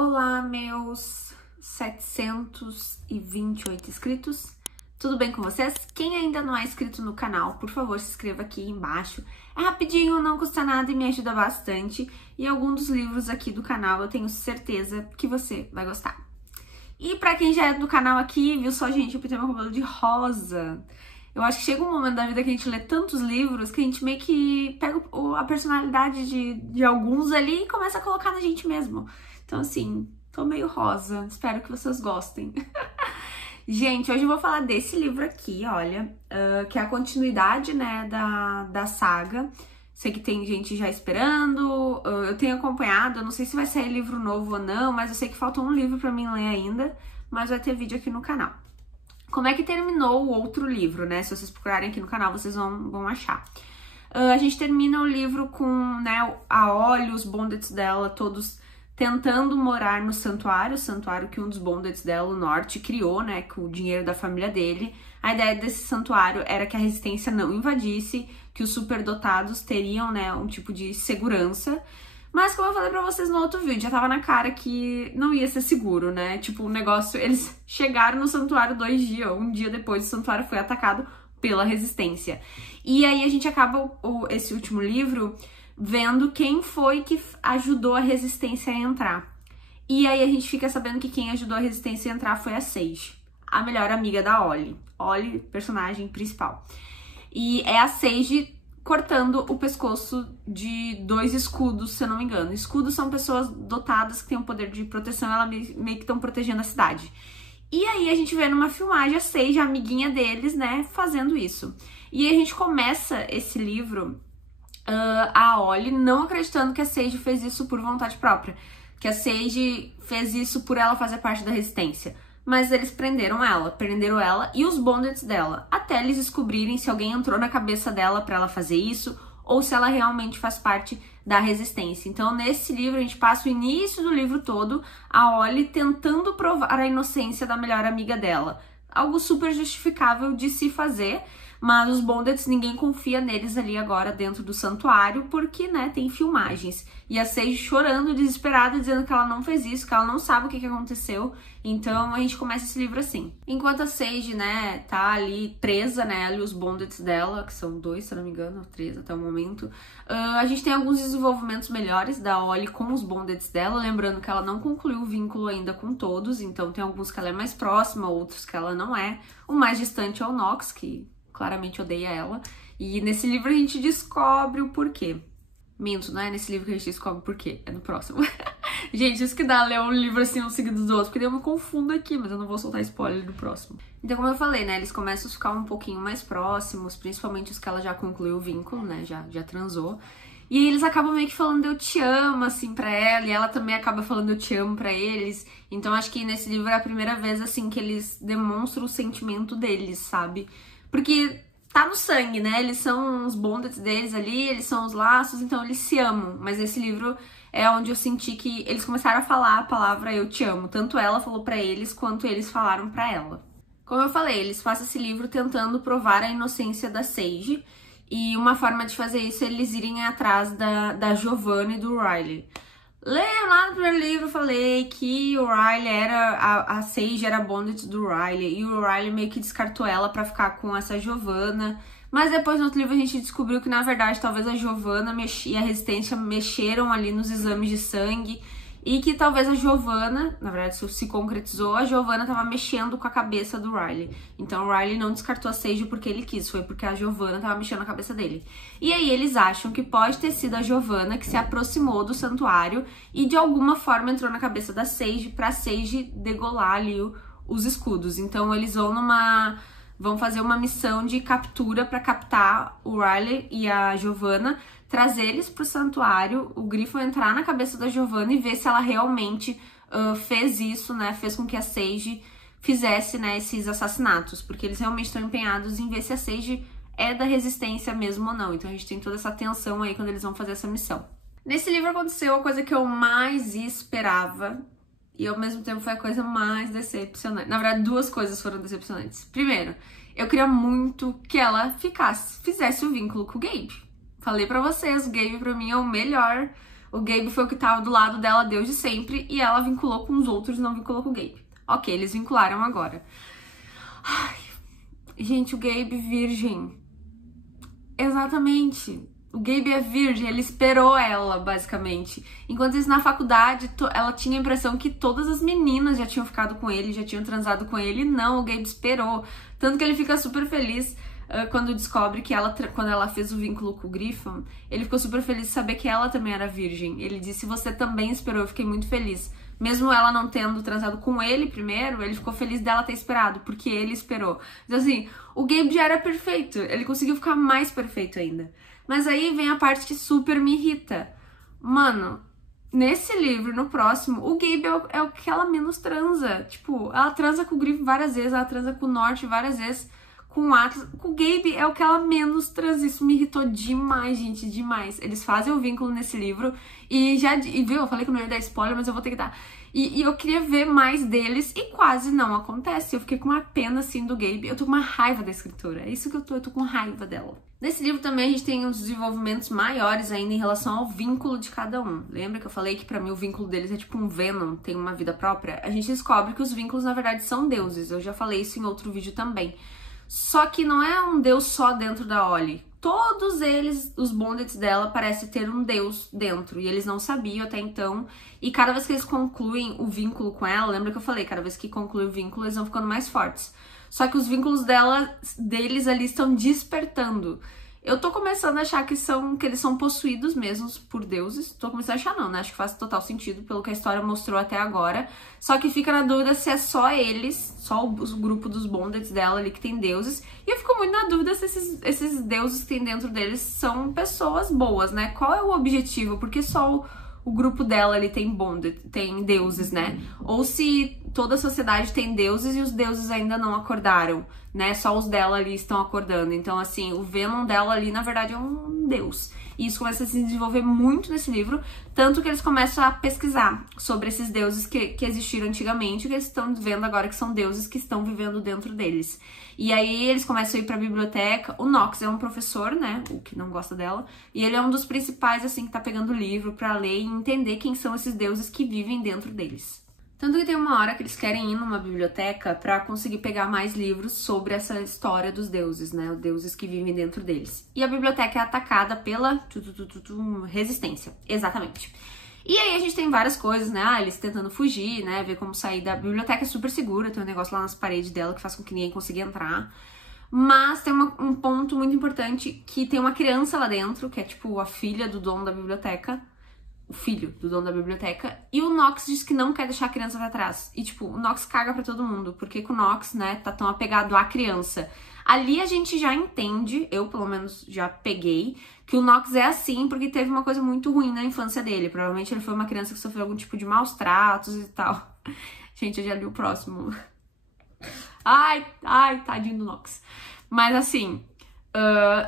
Olá, meus 728 inscritos. Tudo bem com vocês? Quem ainda não é inscrito no canal, por favor, se inscreva aqui embaixo. É rapidinho, não custa nada e me ajuda bastante. E algum dos livros aqui do canal eu tenho certeza que você vai gostar. E pra quem já é do canal aqui, viu só, gente, eu pintei meu cabelo de rosa. Eu acho que chega um momento da vida que a gente lê tantos livros que a gente meio que pega a personalidade de alguns ali e começa a colocar na gente mesmo. Então, assim, tô meio rosa. Espero que vocês gostem. Gente, hoje eu vou falar desse livro aqui, olha, que é a continuidade, né, da saga. Sei que tem gente já esperando, eu tenho acompanhado, eu não sei se vai sair livro novo ou não, mas eu sei que falta um livro pra mim ler ainda, mas vai ter vídeo aqui no canal. Como é que terminou o outro livro, né? Se vocês procurarem aqui no canal, vocês vão achar. A gente termina o livro com, né, a Ollie, os Bondets dela, todos tentando morar no santuário, o santuário que um dos Bondets dela, o Norte, criou, né, com o dinheiro da família dele. A ideia desse santuário era que a resistência não invadisse, que os superdotados teriam, né, um tipo de segurança. Mas como eu falei pra vocês no outro vídeo, já tava na cara que não ia ser seguro, né? Tipo, o negócio, eles chegaram no santuário 2 dias, um dia depois o santuário foi atacado pela resistência. E aí a gente acaba esse último livro vendo quem foi que ajudou a resistência a entrar. E aí a gente fica sabendo que quem ajudou a resistência a entrar foi a Sage, a melhor amiga da Ollie. Ollie, personagem principal. E é a Sage cortando o pescoço de 2 escudos, se eu não me engano. Escudos são pessoas dotadas que têm um poder de proteção, elas meio que estão protegendo a cidade. E aí a gente vê numa filmagem a Sage, a amiguinha deles, né, fazendo isso. E aí a gente começa esse livro, a Ollie não acreditando que a Sage fez isso por vontade própria, que a Sage fez isso por ela fazer parte da resistência. Mas eles prenderam ela e os Bondets dela, até eles descobrirem se alguém entrou na cabeça dela pra ela fazer isso, ou se ela realmente faz parte da resistência. Então, nesse livro, a gente passa o início do livro todo, a Ollie tentando provar a inocência da melhor amiga dela. Algo super justificável de se fazer, mas os Bondets, ninguém confia neles ali agora dentro do santuário, porque, né, tem filmagens. E a Sage chorando, desesperada, dizendo que ela não fez isso, que ela não sabe o que aconteceu. Então, a gente começa esse livro assim. Enquanto a Sage, né, tá ali presa, né, ali os Bondets dela, que são 2, se eu não me engano, 3 até o momento, a gente tem alguns desenvolvimentos melhores da Ollie com os Bondets dela, lembrando que ela não concluiu o vínculo ainda com todos, então tem alguns que ela é mais próxima, outros que ela não é. O mais distante é o Nox, que claramente odeia ela. E nesse livro a gente descobre o porquê. Minto, não é nesse livro que a gente descobre o porquê, é no próximo. Gente, isso que dá ler um livro assim, um seguido dos outros, porque eu me confundo aqui, mas eu não vou soltar spoiler do próximo. Então, como eu falei, né, eles começam a ficar um pouquinho mais próximos, principalmente os que ela já concluiu o vínculo, né, já transou. E eles acabam meio que falando eu te amo, assim, pra ela, e ela também acaba falando eu te amo pra eles. Então, acho que nesse livro é a primeira vez, assim, que eles demonstram o sentimento deles, sabe? Porque tá no sangue, né? Eles são os Bondets deles ali, eles são os laços, então eles se amam. Mas esse livro é onde eu senti que eles começaram a falar a palavra eu te amo. Tanto ela falou pra eles, quanto eles falaram pra ela. Como eu falei, eles fazem esse livro tentando provar a inocência da Sage. E uma forma de fazer isso é eles irem atrás da Giovanna e do Riley. Lá no primeiro livro eu falei que o Riley era... A Sage era Bondet do Riley. E o Riley meio que descartou ela pra ficar com essa Giovanna. Mas depois no outro livro a gente descobriu que na verdade talvez a Giovanna e a Resistência mexeram ali nos exames de sangue. E que talvez a Giovanna, na verdade isso se concretizou, a Giovanna tava mexendo com a cabeça do Riley. Então o Riley não descartou a Sage porque ele quis, foi porque a Giovanna tava mexendo na cabeça dele. E aí eles acham que pode ter sido a Giovanna que se aproximou do santuário e de alguma forma entrou na cabeça da Sage pra Sage degolar ali os escudos. Então eles vão fazer uma missão de captura pra captar o Riley e a Giovanna, trazer eles pro santuário, o Grifo entrar na cabeça da Giovanna e ver se ela realmente fez isso, né? Fez com que a Sage fizesse, né, esses assassinatos, porque eles realmente estão empenhados em ver se a Sage é da resistência mesmo ou não. Então a gente tem toda essa tensão aí quando eles vão fazer essa missão. Nesse livro aconteceu a coisa que eu mais esperava e ao mesmo tempo foi a coisa mais decepcionante. Na verdade, 2 coisas foram decepcionantes. Primeiro, eu queria muito que ela fizesse o vínculo com o Gabe. Falei pra vocês, o Gabe pra mim é o melhor O Gabe foi o que tava do lado dela desde sempre e ela vinculou com os outros, não vinculou com o Gabe. Ok, eles vincularam agora. Ai, gente, o Gabe virgem. Exatamente. O Gabe é virgem, ele esperou ela, basicamente. Enquanto isso, na faculdade, ela tinha a impressão que todas as meninas já tinham ficado com ele, já tinham transado com ele. Não, o Gabe esperou. Tanto que ele fica super feliz quando descobre que quando ela fez o vínculo com o Griffon, ele ficou super feliz de saber que ela também era virgem. Ele disse, você também esperou, eu fiquei muito feliz. Mesmo ela não tendo transado com ele primeiro, ele ficou feliz dela ter esperado, porque ele esperou. Então assim, o Gabe já era perfeito, ele conseguiu ficar mais perfeito ainda. Mas aí vem a parte que super me irrita. Mano, nesse livro, no próximo, o Gabe é o que ela menos transa. Tipo, ela transa com o Griffon várias vezes, ela transa com o Norte várias vezes, com o Atlas. Com o Gabe é o que ela menos transa. Isso me irritou demais, gente, demais. Eles fazem o vínculo nesse livro e viu, eu falei que não ia dar spoiler, mas eu vou ter que dar. E eu queria ver mais deles e quase não acontece. Eu fiquei com uma pena, assim, do Gabe. Eu tô com uma raiva da escritora. É isso que eu tô com raiva dela. Nesse livro também a gente tem uns desenvolvimentos maiores ainda em relação ao vínculo de cada um. Lembra que eu falei que pra mim o vínculo deles é tipo um Venom, tem uma vida própria? A gente descobre que os vínculos na verdade são deuses. Eu já falei isso em outro vídeo também. Só que não é um deus só dentro da Ollie. Todos eles, os bondets dela, parecem ter um deus dentro. E eles não sabiam até então. E cada vez que eles concluem o vínculo com ela, lembra que eu falei, cada vez que conclui o vínculo, eles vão ficando mais fortes. Só que os vínculos deles ali estão despertando. Eu tô começando a achar que eles são possuídos mesmos por deuses. Tô começando a achar não, né? Acho que faz total sentido pelo que a história mostrou até agora. Só que fica na dúvida se é só eles, só o grupo dos bondets dela ali que tem deuses. E eu fico muito na dúvida se esses deuses que tem dentro deles são pessoas boas, né? Qual é o objetivo? Porque só o grupo dela ali tem deuses, né? Ou se toda a sociedade tem deuses e os deuses ainda não acordaram, né? Só os dela ali estão acordando. Então, assim, o Venom dela ali, na verdade, é um deus. E isso começa a se desenvolver muito nesse livro, tanto que eles começam a pesquisar sobre esses deuses que existiram antigamente, que eles estão vendo agora que são deuses que estão vivendo dentro deles. E aí eles começam a ir pra biblioteca. O Knox é um professor, né, o que não gosta dela, e ele é um dos principais, assim, que tá pegando o livro pra ler e entender quem são esses deuses que vivem dentro deles. Tanto que tem uma hora que eles querem ir numa biblioteca pra conseguir pegar mais livros sobre essa história dos deuses, né? Os deuses que vivem dentro deles. E a biblioteca é atacada pela resistência. Exatamente. E aí a gente tem várias coisas, né? Eles tentando fugir, né? Ver como sair da biblioteca, é super segura. Tem um negócio lá nas paredes dela que faz com que ninguém consiga entrar. Mas tem um ponto muito importante, que tem uma criança lá dentro, que é tipo a filha do dono da biblioteca. O filho do dono da biblioteca, e o Knox diz que não quer deixar a criança pra trás. E, tipo, o Knox caga pra todo mundo, porque o Knox, né, tá tão apegado à criança. Ali a gente já entende, eu pelo menos já peguei, que o Knox é assim porque teve uma coisa muito ruim na infância dele. Provavelmente ele foi uma criança que sofreu algum tipo de maus tratos e tal. Gente, eu já li o próximo. Ai, tadinho do Knox. Mas, assim...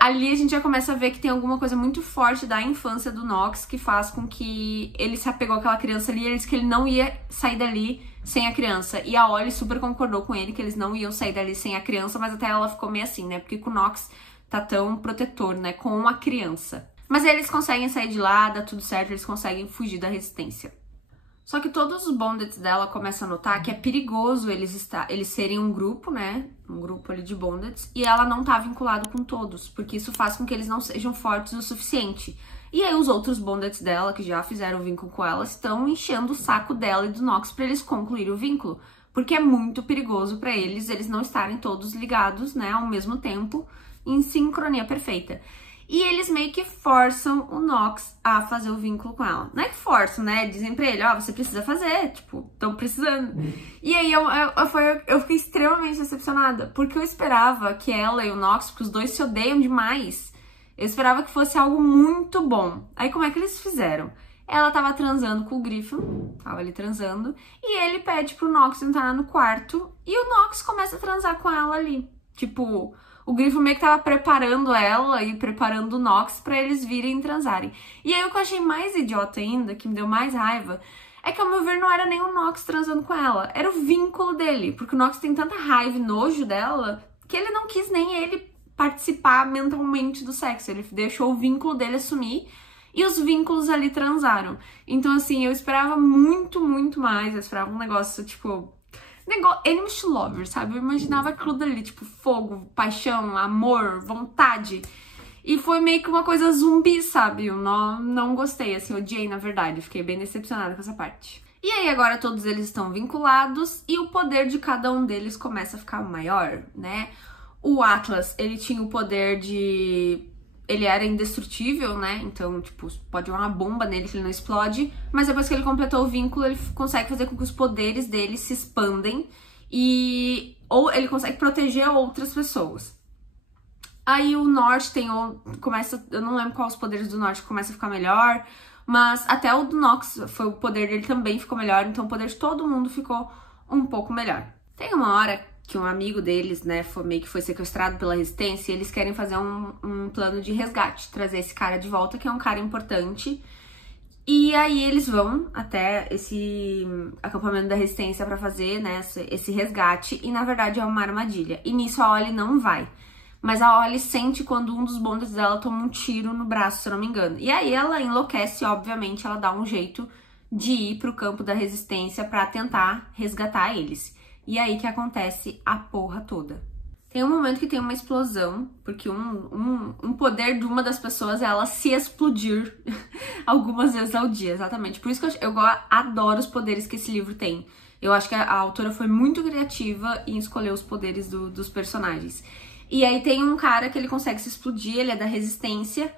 ali a gente já começa a ver que tem alguma coisa muito forte da infância do Knox que faz com que ele se apegou àquela criança ali e ele disse que ele não ia sair dali sem a criança. E a Ollie super concordou com ele que eles não iam sair dali sem a criança, mas até ela ficou meio assim, né? Porque o Knox tá tão protetor, né? Com a criança. Mas eles conseguem sair de lá, dá tudo certo, eles conseguem fugir da resistência. Só que todos os bondets dela começam a notar que é perigoso eles serem um grupo, né? Um grupo ali de bondets. E ela não tá vinculada com todos, porque isso faz com que eles não sejam fortes o suficiente. E aí os outros bondets dela, que já fizeram o vínculo com ela, estão enchendo o saco dela e do Knox pra eles concluírem o vínculo. Porque é muito perigoso pra eles não estarem todos ligados, né? Ao mesmo tempo, em sincronia perfeita. E eles meio que forçam o Knox a fazer o vínculo com ela. Não é que forçam, né? Dizem pra ele, ó, você precisa fazer, tipo, estão precisando. E aí eu fiquei extremamente decepcionada, porque eu esperava que ela e o Knox, porque os dois se odeiam demais, eu esperava que fosse algo muito bom. Aí como é que eles fizeram? Ela tava transando com o Griffon, tava ali transando, e ele pede pro Knox entrar no quarto, e o Knox começa a transar com ela ali. Tipo... O Griffon meio que tava preparando ela e preparando o Knox pra eles virem e transarem. E aí o que eu achei mais idiota ainda, que me deu mais raiva, é que ao meu ver não era nem o Knox transando com ela, era o vínculo dele. Porque o Knox tem tanta raiva e nojo dela que ele não quis nem ele participar mentalmente do sexo. Ele deixou o vínculo dele assumir e os vínculos ali transaram. Então, assim, eu esperava muito, muito mais. Eu esperava um negócio, tipo... Enemies to lovers, sabe? Eu imaginava aquilo dali, tipo, fogo, paixão, amor, vontade. E foi meio que uma coisa zumbi, sabe? Eu não gostei, assim, odiei, na verdade. Fiquei bem decepcionada com essa parte. E aí agora todos eles estão vinculados e o poder de cada um deles começa a ficar maior, né? O Atlas, ele tinha o poder de... Ele era indestrutível, né? Então, tipo, pode jogar uma bomba nele que ele não explode. Mas depois que ele completou o vínculo, ele consegue fazer com que os poderes dele se expandem. Ou ele consegue proteger outras pessoas. Aí o Norte tem... Eu não lembro quais os poderes do Norte que começa a ficar melhor. Mas até o do Nox, o poder dele também ficou melhor. Então o poder de todo mundo ficou um pouco melhor. Tem uma hora que um amigo deles, né, meio que foi sequestrado pela Resistência, e eles querem fazer um plano de resgate, trazer esse cara de volta, que é um cara importante. E aí eles vão até esse acampamento da Resistência pra fazer, né, esse resgate, e na verdade é uma armadilha. E nisso a Ollie não vai. Mas a Ollie sente quando um dos bondes dela toma um tiro no braço, se eu não me engano. E aí ela enlouquece, obviamente, ela dá um jeito de ir pro campo da Resistência pra tentar resgatar eles. E aí que acontece a porra toda. Tem um momento que tem uma explosão, porque um poder de uma das pessoas é ela se explodir algumas vezes ao dia, exatamente. Por isso que eu adoro os poderes que esse livro tem. Eu acho que a autora foi muito criativa em escolher os poderes dos personagens. E aí tem um cara que ele consegue se explodir, ele é da Resistência,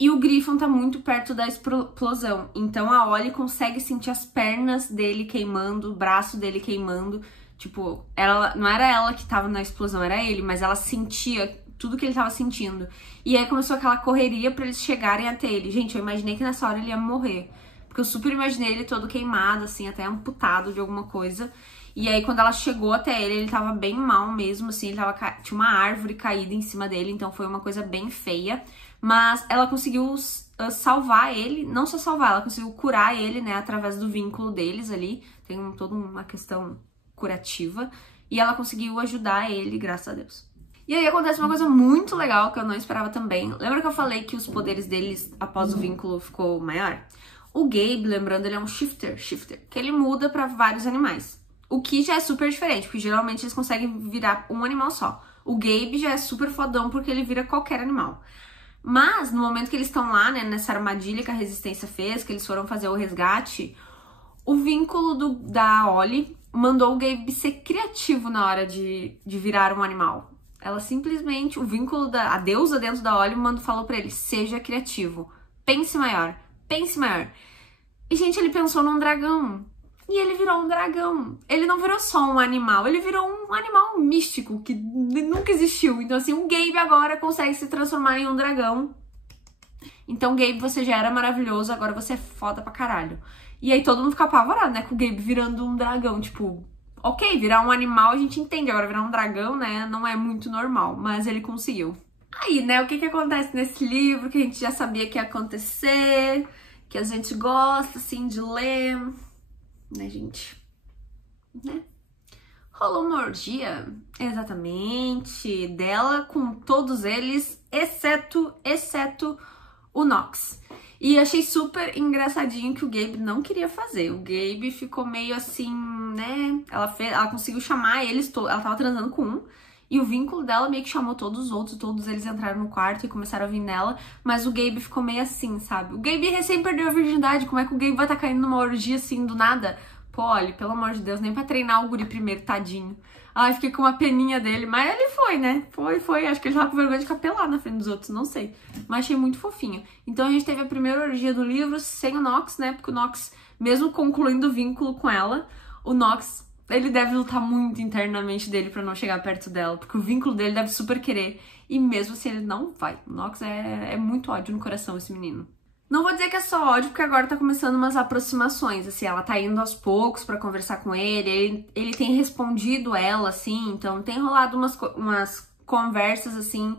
e o Griffon tá muito perto da explosão. Então a Ollie consegue sentir as pernas dele queimando, o braço dele queimando. Tipo, não era ela que tava na explosão, era ele, mas ela sentia tudo que ele tava sentindo. E aí começou aquela correria pra eles chegarem até ele. Gente, eu imaginei que nessa hora ele ia morrer. Porque eu super imaginei ele todo queimado, assim, até amputado de alguma coisa. E aí quando ela chegou até ele tava bem mal mesmo, assim, tinha uma árvore caída em cima dele, então foi uma coisa bem feia. Mas ela conseguiu salvar ele, não só salvar, ela conseguiu curar ele, né, através do vínculo deles ali. Tem toda uma questão curativa, e ela conseguiu ajudar ele, graças a Deus. E aí acontece uma coisa muito legal que eu não esperava também. Lembra que eu falei que os poderes deles após o vínculo ficou maior? O Gabe, lembrando, ele é um shifter, que ele muda pra vários animais. O que já é super diferente, porque geralmente eles conseguem virar um animal só. O Gabe já é super fodão porque ele vira qualquer animal. Mas no momento que eles estão lá, né, nessa armadilha que a Resistência fez, que eles foram fazer o resgate, o vínculo da Ollie mandou o Gabe ser criativo na hora de virar um animal. Ela simplesmente, o vínculo a deusa dentro da Ollie falou pra ele, seja criativo, pense maior, pense maior. E, gente, ele pensou num dragão. E ele virou um dragão. Ele não virou só um animal, ele virou um animal místico que nunca existiu. Então, assim, o Gabe agora consegue se transformar em um dragão. Então, Gabe, você já era maravilhoso, agora você é foda pra caralho. E aí todo mundo fica apavorado, né, com o Gabe virando um dragão, tipo... Ok, virar um animal a gente entende, agora virar um dragão, né, não é muito normal, mas ele conseguiu. Aí, né, o que acontece nesse livro, que a gente já sabia que ia acontecer, que a gente gosta, assim, de ler, né, gente? Né? Rolou uma orgia, exatamente, dela com todos eles, exceto o Nox. E achei super engraçadinho que o Gabe não queria fazer. O Gabe ficou meio assim, né? Ela conseguiu chamar eles todos. Ela tava transando com um. E o vínculo dela meio que chamou todos os outros. Todos eles entraram no quarto e começaram a vir nela. Mas o Gabe ficou meio assim, sabe? O Gabe recém perdeu a virgindade. Como é que o Gabe vai estar caindo numa orgia assim do nada? Pô, olha, pelo amor de Deus, nem pra treinar o guri primeiro, tadinho. Ai, fiquei com uma peninha dele, mas ele foi, né? Foi. Acho que ele tava com vergonha de capelar na frente dos outros, não sei. Mas achei muito fofinho. Então a gente teve a primeira orgia do livro sem o Nox, né? Porque o Nox, mesmo concluindo o vínculo com ela, o Nox, ele deve lutar muito internamente dele pra não chegar perto dela. Porque o vínculo dele deve super querer. E mesmo assim ele não vai. O Nox é muito ódio no coração, esse menino. Não vou dizer que é só ódio, porque agora tá começando umas aproximações, assim, ela tá indo aos poucos pra conversar com ele tem respondido ela, assim, então tem rolado umas conversas, assim,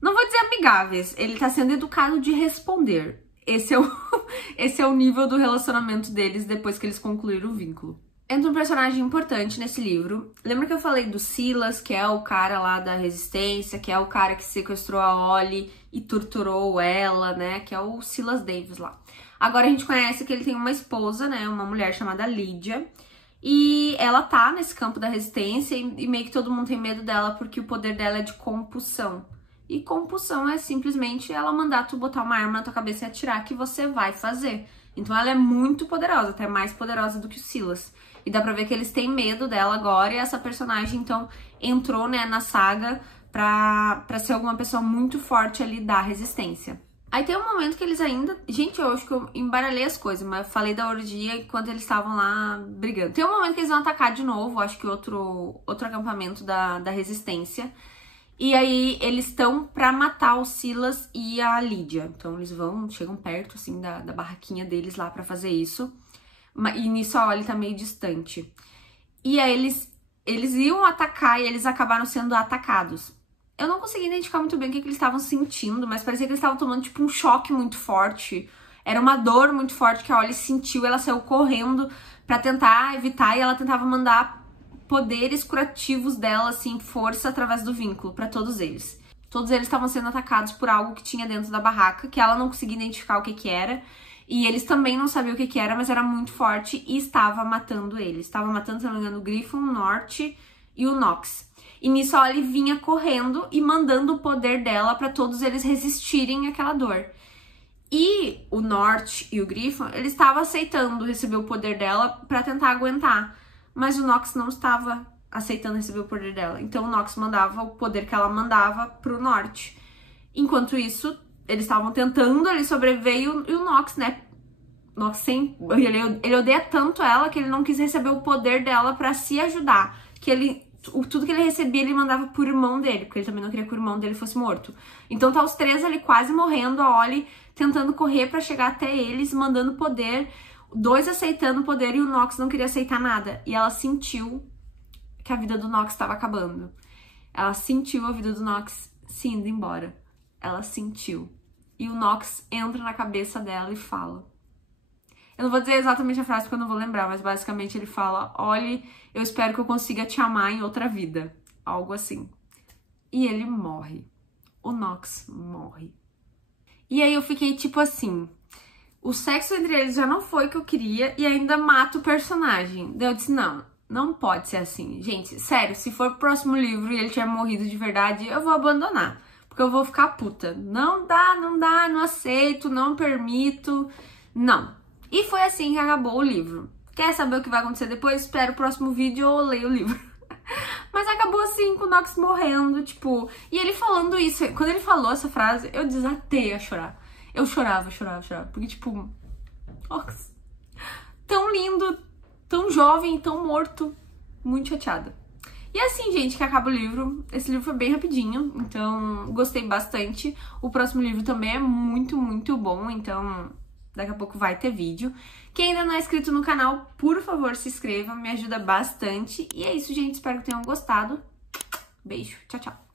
não vou dizer amigáveis, ele tá sendo educado de responder. Esse é o nível do relacionamento deles depois que eles concluíram o vínculo. Entra um personagem importante nesse livro. Lembra que eu falei do Silas, que é o cara lá da Resistência, que é o cara que sequestrou a Ollie e torturou ela, né? Que é o Silas Davis lá. Agora a gente conhece que ele tem uma esposa, né? Uma mulher chamada Lydia. E ela tá nesse campo da resistência e meio que todo mundo tem medo dela porque o poder dela é de compulsão. E compulsão é simplesmente ela mandar tu botar uma arma na tua cabeça e atirar, que você vai fazer. Então ela é muito poderosa, até mais poderosa do que o Silas. E dá pra ver que eles têm medo dela agora e essa personagem então entrou, né, na saga pra ser alguma pessoa muito forte ali da resistência. Aí tem um momento que eles ainda... Gente, eu acho que eu embaralhei as coisas, mas eu falei da orgia enquanto eles estavam lá brigando. Tem um momento que eles vão atacar de novo, acho que outro acampamento da resistência. E aí eles estão pra matar o Silas e a Lydia. Então eles chegam perto, assim, da barraquinha deles lá pra fazer isso. E nisso a Ollie tá meio distante. E aí eles iam atacar e eles acabaram sendo atacados. Eu não consegui identificar muito bem o que eles estavam sentindo, mas parecia que eles estavam tomando, tipo, um choque muito forte. Era uma dor muito forte que a Ollie sentiu, ela saiu correndo pra tentar evitar e ela tentava mandar poderes curativos dela, assim, força através do vínculo pra todos eles. Todos eles estavam sendo atacados por algo que tinha dentro da barraca, que ela não conseguia identificar o que era. E eles também não sabiam o que era, mas era muito forte e estava matando eles. Estava matando, se não me engano, o Griffon, o Nort e o Nox. E nisso a Ollie vinha correndo e mandando o poder dela pra todos eles resistirem àquela dor. E o Nort e o Griffon, eles estavam aceitando receber o poder dela pra tentar aguentar. Mas o Nox não estava aceitando receber o poder dela. Então o Nox mandava o poder que ela mandava pro Nort. Enquanto isso, eles estavam tentando ele sobreviver e o Nox, né? Nox ele odeia tanto ela que ele não quis receber o poder dela pra se ajudar. Que tudo que ele recebia, ele mandava pro irmão dele, porque ele também não queria que o irmão dele fosse morto. Então tá os três ali quase morrendo, a Ollie tentando correr pra chegar até eles, mandando poder, dois aceitando o poder e o Nox não queria aceitar nada. E ela sentiu que a vida do Nox estava acabando. Ela sentiu a vida do Nox se indo embora. Ela sentiu. E o Nox entra na cabeça dela e fala... Eu não vou dizer exatamente a frase porque eu não vou lembrar, mas basicamente ele fala: Ollie, eu espero que eu consiga te amar em outra vida. Algo assim. E ele morre. O Nox morre. E aí eu fiquei tipo assim... O sexo entre eles já não foi o que eu queria e ainda mata o personagem. Daí eu disse, não pode ser assim. Gente, sério, se for o próximo livro e ele tiver morrido de verdade, eu vou abandonar. Porque eu vou ficar puta. Não dá, não aceito, não permito. Não. E foi assim que acabou o livro. Quer saber o que vai acontecer depois? Espera o próximo vídeo ou leia o livro. Mas acabou assim, com o Nox morrendo, tipo... E ele falando isso, quando ele falou essa frase, eu desatei a chorar. Eu chorava. Porque, tipo... Nox, tão lindo, tão jovem, tão morto. Muito chateada. E assim, gente, que acaba o livro. Esse livro foi bem rapidinho, então gostei bastante. O próximo livro também é muito, muito bom, então... Daqui a pouco vai ter vídeo. Quem ainda não é inscrito no canal, por favor, se inscreva. Me ajuda bastante. E é isso, gente. Espero que tenham gostado. Beijo. Tchau, tchau.